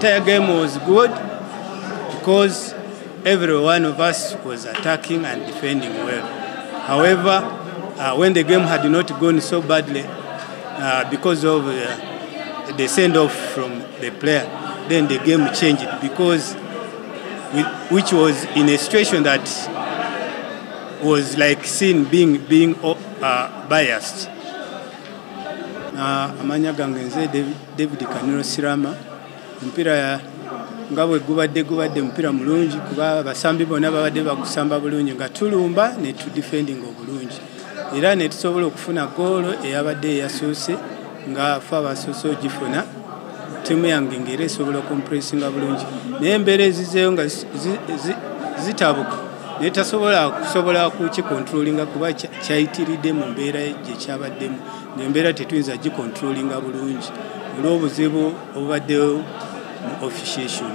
entire game was good because every one of us was attacking and defending well. However, when the game had not gone so badly because of the send-off from the player, then the game changed because which was in a situation that was like seen being biased. Amanya gange nze David Kaniro Sirama. Mpira nga bwe gubadde mpira mulungi kuba abasambi bonna babadde bagusamba bulungi nga tulumba ne tudefending obulungi era ne tusobola okufuna goolo eyabadde eyasoose nga fe abasoose ogifuna ttiimu yange ng'era esobola okompressinga bulungi naye embeera ezizeeyo nga zitabuka naye tasobola kukikontrolinga kuba kyayitiridde mu mbeera gye kyabaddemu ng'embeera tetuyinza gikontrolinga bulungi olw'obuzibu obubaddewo mu officiation.